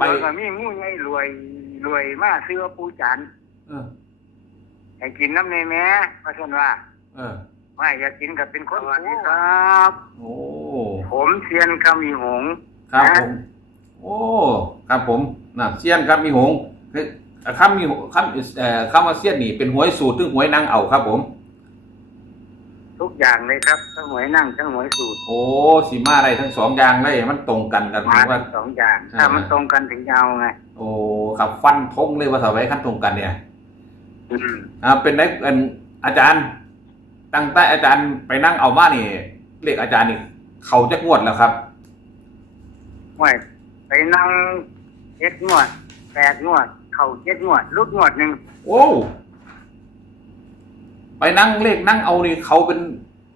ไปไปก็มีหมู่ใหญ่รวยรวยมาซื้อว่าปูจันทร์เออให้กินน้ำในแม่ว่าซั่นว่า เออไม่อยากกินก็เป็นคนสวัสดีครับ โอ้ผมเซียนคำมีหงส์ครับนะผมโอ้ครับผมน่ะเซียนครับมีหงส์คือคำมีหงคำเอ่อคำว่าเซียนนี่เป็นหวยสูตรถึงหวยนางเอาครับผม ทุกอย่างเลยครับทั้งหวยนั่งทั้งหวยสูตรโอ้สีมาอะไรทั้งสองอย่างเลยมันตรงกันกันมาว่า ทั้งสองอย่าง อ่า ถ้ามันตรงกันถึงจะเอาไง โอ้ขับฟันทงเลยว่าสาวไว้ขั้นตรงกันเนี่ยอืมอ่าเป็นได้อันอาจารย์ ตั้งแต่อาจารย์ไปนั่งเอามานี่เรียกอาจารย์นี่เขาจะงวดแล้วครับไม่ไปนั่งเจ็ดงวดแปดงวด เข่าเจ็ดงวดลุกงวดหนึ่งโอ้ ไปนั่งเลขนั่งเอานี่เขาเป็น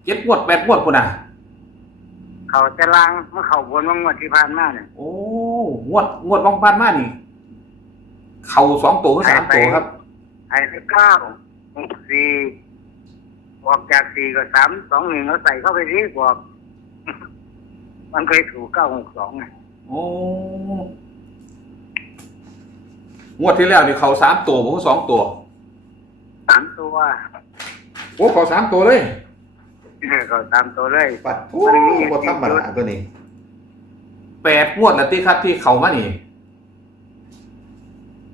เจ็ดงวดแปดงวดพุ่นน่ะ เขาจะล้างเมื่อเขาบนว่างวดที่ผ่านมาเนี่ยโอ้งวดงวดบางปานมานี่ เขาสองตัวหรือสามตัวครับไอ้ที่เก้าหกสี่ออกจากสี่ก็สามสองหนึ่งเราใส่เข้าไปที่บอก มันเคยถูกเก้าหกสองไงโอ้งวดที่แล้วนี่เขาสามตัวผมสองตัวสามตัว โอ้เขาสามตัวเลยเขาตามตัวเลยปัดโอ้บ่ธรรมดาตัวนี้แปดงวดแล้วที่ครับที่เขามานี่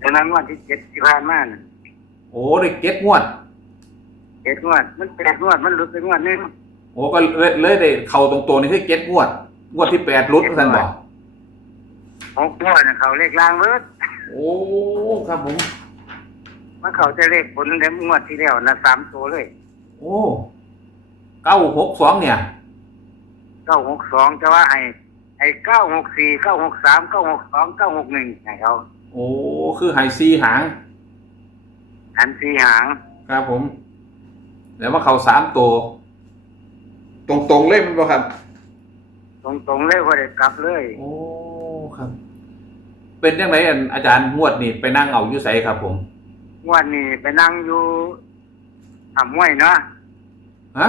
ดังนั้นงวันที่เจ็ดที่ผ่านมาน่ะโอ้ได้เก็ดงวด เจ็ดงวด มันแปดงวดมันหลุดไปงวดหนึงโอ้ก็เลยเลยได้เข่าตรงตัวนี่คือเก็ดงวด งวดที่แปดรุดท่านบอกหกงวดน่ะเขาเลขล่างเบิดโอ้ครับผม มันเขาจะเลขผลเดมงวดที่แล้วนะสามตัวเลย โอ้เก้าหกสองเนี่ย เก้าหกสองจะว่าให้ไอ้เก้าหกสี่เก้าหกสามเก้าหกสองเก้าหกหนึ่งให้เขาโอ้คือไฮซีหาง หันสี่หางครับผม แล้วว่าเขาสามตัว ตรงๆเลยมันบ่ครับ ตรงๆเลยว่าได้กลับเลยโอ้ครับ เป็นยังไงอันอาจารย์งวดนี่ไปนั่งเอาอยู่ไสครับผม งวดนี้ไปนั่งอยู่ ทำมวยเนาะฮะ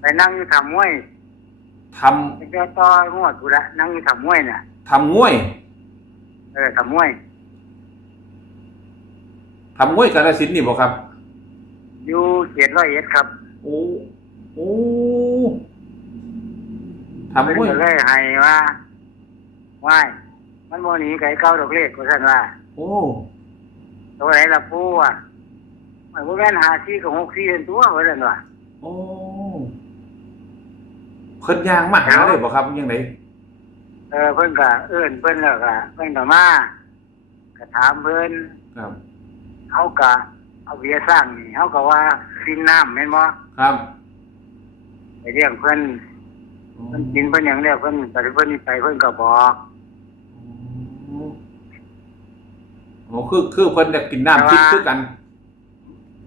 ไปนั่งอยู่ทำมวยทไปเจอต่องวดกูละนั่งอยู่ทำมวยน่ะำทำมวยเออทำมวย ทำมวยกาลสินธุ์นี่บ่ครับ อยู่เจ็ดร้อยเอ็ดครับโอ้โอ้ทำเพิ่นมวยก็เลยให้ว่าว่ายมันโมหนีไก่เก้าดอกเลขกูท่านว่าโอ้ตัวไหนล่ะปูอะ มันบ่แม่นหาซี่กับหกซี่เป็นตัวว่าซั่นว่าโอ้เพิ่นยางมาหาเลยบ่ครับยังไงเออเพิ่นก็เอิ้นเพิ่นแล้วก็เพิ่นก็มาก็ถามเพิ่นครับเขาก็เอาเบียร์สร้างนี่เขาก็ว่าฟินน้ำแม่นบ่ครับไปเรียกเพิ่นเพิ่นกินเพิ่นหยังแล้วเพิ่นก็เพิ่นนี่ไปเพิ่นก็บอกโอ้คือคือเพิ่นจะกินน้ำทิพย์คือกัน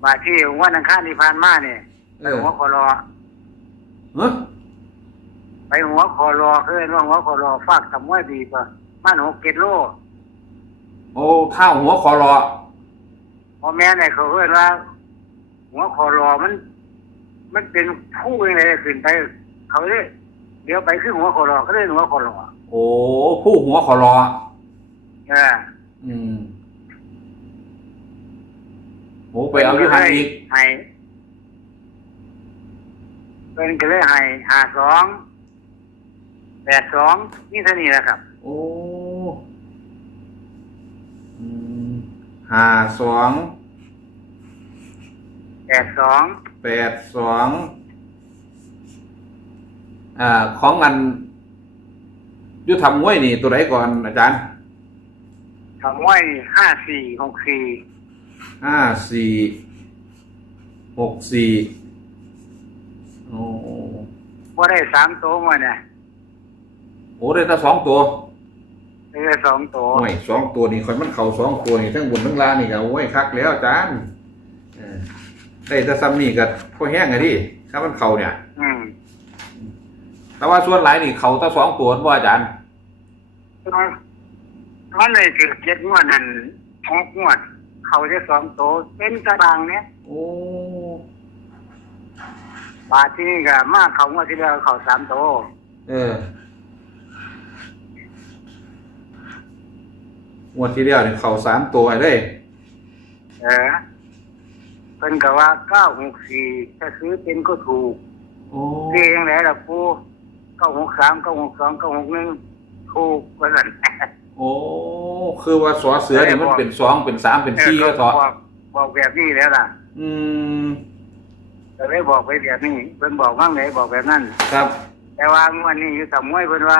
ว่าที่วันอังคารที่ผ่านมาเนี่ยเอไปอหัวคอรอเฮ้ยไปหัวคอรอคือเห็นว่าหัวคอรอฝากทำว่าดีป่ะมันหกเกตโลโอ้เท้าหัวคอรอพอแม่เนี่ยเขาเรียกว่า หัวคอรอมัน มันเป็นผู้ยังไงขึ้นไป เขาเลยเดี๋ยวไปขึ้นหัวคอรอเขาเลยหัวคอรอโอ้ผู้หัวคอรอเอออืม โอ้ไปเอาอยู่หันอีกให้เป็นก็เลยให้หาสองแปดสองนี่เท่านี้แหละครับ โอ้อืมห้าสองแปดสองแปดสองอ่าของอันอยุทำมวยนี่ตัวไหนก่อนอาจารย์ทำไว้ห้าสี่หกสี่ ห้าสี่หกสี่โอ้ว่าได้สามตัวมาเนี่ยโหได้แต่สองตัวได้สองตัวโอ้ยสองตัวนี่คอยมันเข่าสองตัวนี่ทั้งบนทั้งล่างนี่ก็โอ้ยคักแล้วอาจารย์เออได้แต่ซ้ำนี่ก็พอแห้งไงดิถ้ามันเข่าเนี่ย อืมแต่ว่าส่วนหลายนี่เข่าแต่สองตัวว่าอาจารย์มันเลยถึงเจ็ดงวดนั่นหกงวด เขาจะสองตัวเป็นตารางเนี่ยโอ้บาทที่นี่ก็มากเขางวดที่แล้วเขาสามตัวเอองวดที่แล้วนี่เข้าสามตัวให้เลยเออเพิ่นก็ว่าเก้าหกสี่ถ้าซื้อเป็นก็ถูกโอ้ซื้อยังไงล่ะปูเก้าหกสามเก้าหกสองเก้าหกหนึ่งถูกว่าสั่นโอ้ คือว่าสอเสือเนี่ยมันเป็นสองเป็นสามเป็นสี่เอก็อต่อบอกบอกแบบนี้แล้วล่ะ อืมก็เลยบอกไปแบบนี้เพิ่นบอกมั่งไหนบอกแบบนั้น ครับ แต่ว่างวดนี้อยู่สามวยเพิ่นว่า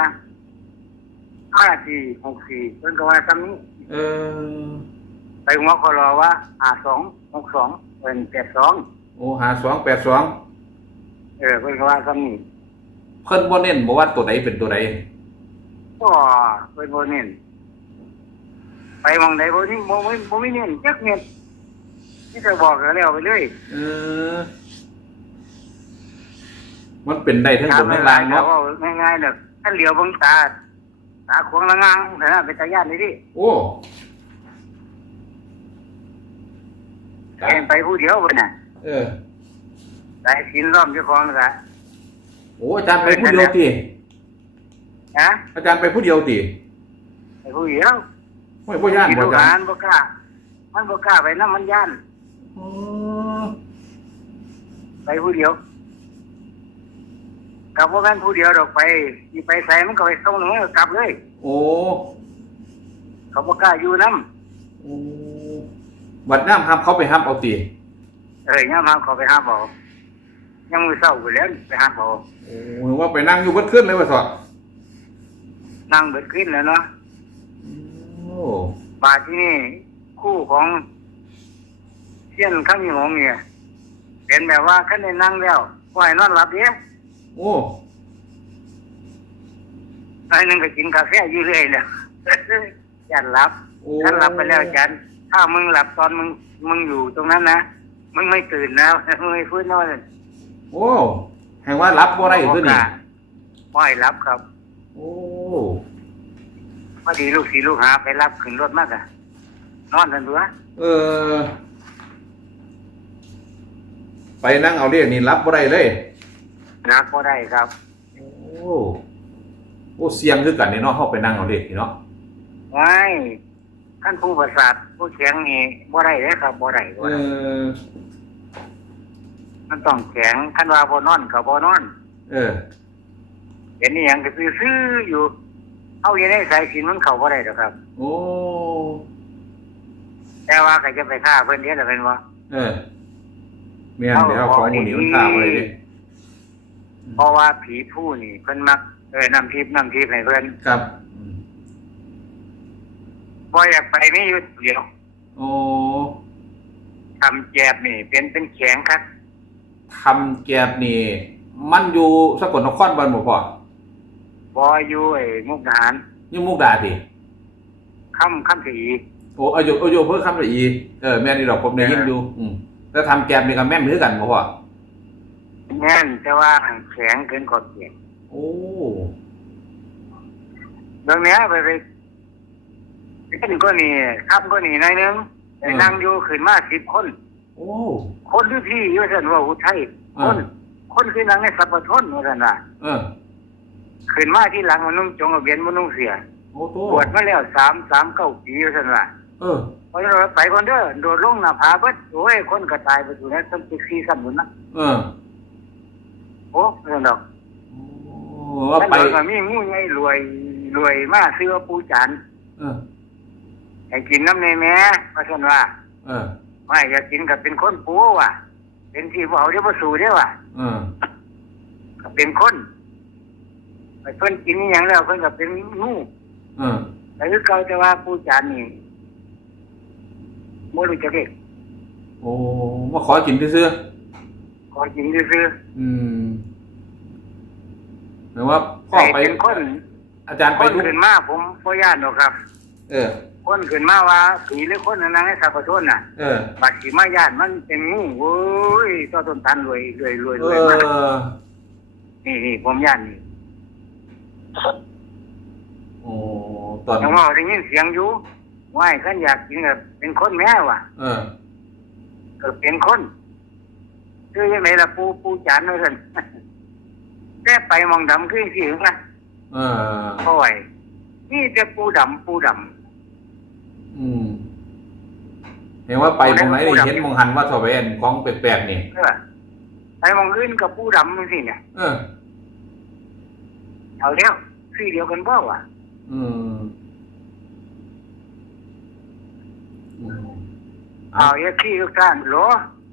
ห้าสี่หกสี่เพิ่นก็ว่าซ้ำนี้ เออ ไปหัวคอรอว่าห้าสองหกสองเป็นแปดสองโอ้หาสองแปดสองเออเพิ่นก็ว่าซ้ำนี้ เพิ่นบ่เน้นบ่ว่าตัวใดเป็นตัวใดก็เพิ่นบ่เน้น ไปหมองใดบ่นี่บ่บ่บ่มีเน้นจักเน้นนี่จะบอกกันแล้วไปเลยเออ มันเป็นได้ทั้งบนทั้งล่างเนาะถมว่ง่ายๆเด้อถ้าเหลียวเบิ่งตาตาขวางละงางแต่น่ะเป็นตาย่านนี่ดิโอ้แข่งไปผู้เดียวบ่น่ะเออสายสินล้อมเจ้าของน่ะโอ้อาจารย์ไปผู้เดียวติฮะอาจารย์ไปผู้เดียวติไปผู้เดียว ไม่บ่ย่านที่บ่ลูกอาหจาลารนย์บ่กล้า มันบ่กล้าไปนำมันย่านอ๋อไปผู้เดียวกับว่าแม่นผู้เดียวดอกไปที่ไปใส่มันก็ไปส่งหนูกลับเลย โอ้เขาบ่กล้าอยู่น้โอ้บัดน้ำห้ามเขาไปห้ามเอาติำเอ้ยย่ามมาเขาไปหาบ่ยังมือเศร้าไปแล้วไปหาบ่โอ้ว่าไปนั่งอยู่เบิดขึ้นเลยว่าซะนั่งเบิดขึ้นแล้วเนาะโอ้ บาดที่นี่คู่ของเสี้ยนข้างมีหงเนี่ยเป็นแบบว่าคันได้นั่งแล้วปล่อยนอนหลับเด้โอ้ไอ้นึงก็กินกาแฟอยู่เรื่อยแล้วยันหลับโอ้ฉันหลับไปแล้วจันถ้ามึงหลับตอนมึงมึงอยู่ตรงนั้นนะมึงไม่ตื่นนะมึงไม่ฟื้นนอนโอ้แห่งว่ารับบ่ได้ตัวนี้ปล่อยรับครับ โอ้พ อดีลูกศิษย์ลูกหาไปรับขึ้นรถมากอะนอนทันตัวเออ ไปนั่งเอาเรียกนี่รับบ่ได้เลยรับก็ได้ครับ โอ้โอ้เสียงคือกันนี่เนาะเฮาไปนั่งเอาเรียกนี่เนาะไว้ท่านผู้ประสาทผู้แข็งนี่บ่ได้เลยครับบ่ได้บ่เอได้อ มันต้องแข็งท่านว่าบ่นอนก็บ่นอน เออ เห็นนี่ยังก็ซื่อๆอยู่ เอาอยู่ในสายสินมันเข้าบ่ได้หรอกครับ โอ้ แต่ว่าก็จะไปฆ่าเพิ่นเด้อล่ะเป็นบ่เออแม่นแล้วของหมู่นี้มันท่าบ่ได้เด้เพราะว่าผีผู้นี่เพิ่นมักเออนำทิพย์นำทิพย์ให้เพิ่นครับอืมบ่อยากไปไม่อยู่เดียว โอ้ทำแจบนี่ เป็นเป็นแข็งครับทำแกบนี่ มันอยู่สกลนครบ้านบ่พ่อ บ่อยู่ไอ้มุกดาหารอยู่มุกดาติค่ำค่ำสีโอ้อายุอายุเพิ่นคำละอีเออแม่นนี่ดอกผมได้ยินอยู่ อืมแล้วทำแกบนี่ก็แม่นคือกันบ่พ่อแน่นแต่ว่าแข็งเกินขอบเขตโอ้เรื่องเนี้ยไปไปขึ้นก็นี่ค่ำก็นี่หนอยนึงไปนั่งอยู่ขึ้นมาสิบคน โอ้ คนที่พี่อยู่ซั่นว่าอุทัยคน คนคือนั่งในสัพพทนว่าซั่นว่าเออ ขึ้นมาที่หลังมันนุ่งจงกระเบียนมันนุ่งเสียโอ้โตบวชมาแล้วสามสามเก้าปีว่าซั่นว่าเออพอเราไปคนเด้อโดดลงหน้าผาเบิดโอ้ยคนก็ตายไปอยู่ในต้นติกซีซ้ำหนุนนะเออโอ้เรื่องดอกโอ้ว่าแล้วไปโดนก็มีงูใหญ่รวยรวยมาซื้อว่าปูจานเออให้กินน้ำในแม่ว่าซั่นว่า เออไม่อยากกินก็เป็นคนปูว่ะ เป็นที่บ่เอาเดี๋ยวบ่สู้เด้อว่ะเออก็เป็นคนไป เพิ่นกินอหยังแล้วเพิ่นก็เป็นงูเออแต่คือเก่าแต่ว่าปูจานนี่บ่รู้จักเด็กโอ้มาขอกินซื่อขอกินซื่อๆอืมหมายว่าๆพ่อแต่ไปเป็นคนอาจารย์คไปนทุกขึ้นมาผมบ่ย่านหรอกครับ เออ คนขึ้นมาว่าผีหรือคนนั้นให้สัพพทนน่ะ เออบัดสิมาย่านมันเป็นงูโอ้ยต่อต้นตันรวยรวยรวยรเอวยมากอนี่นี่ผมย่านนี่ โอ้ตอน ยังว่าได้ยินเสียงอยู่ว่ายขันอยากกินก็เป็นคนแม่ว่ะเออ ก็เป็นคนคือยังไงล่ะปูปูจานว่าซั่นแต่ไปมองดำคือสิงนะเออพ่อยนี่จะปูดำปูดำอืมเห็นว่าไปตรงไหนนี่เห็นมองหันว่าทอแวนของแปลกๆนี่เออไปมองอื่นกับผู้ดำมันสิเนี่ย เออ เอาแล้วคือเดียวกันบ่วะอืมอืมเอาเอฟซีทุกท่านโหล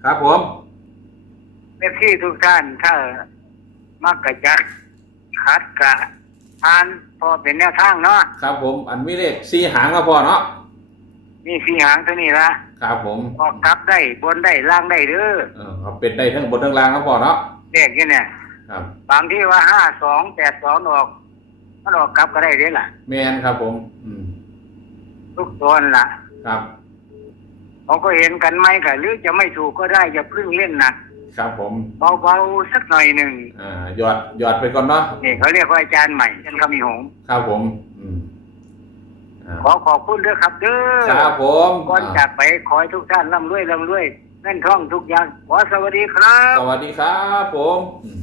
ครับผมเอฟซีทุกท่านถ้ามักกะจัดคัดกะอ่านพอเป็นแนวทางเนาะครับผม อันมีเลขสี่หางก็พอเนาะมีสีหางเท่านี้ละครับผมออกกลับได้บนได้ล่างได้เด้อเออเอาเป็นได้ทั้งบนทั้งล่างก็พอเนาะเด็กนี่เนี่ย ครับ บางที่ว่าห้าสองแปดสองออกมันออกกลับก็ได้เด้ล่ะ แมนครับผม อืมทุกตัวนั่นล่ะครับ เขาก็เห็นกันไหมกะหรือจะไม่ถูกก็ได้อย่าเพึ่งเล่นนะครับผมเบาๆสักหน่อยหนึ่งอ่าหยอดหยอดไปก่อนเนาะนี่เขาเรียกว่าอาจารย์ใหม่อาจารย์คำมีหงส์ครับผม อืมอ่าขอขอบคุณด้วยครับเด้อครับผมก่อนจากไปขอให้ทุกท่านร่ำรวยร่ำรวยเงินทองทุกอย่างขอสวัสดีครับ สวัสดีครับผมอืม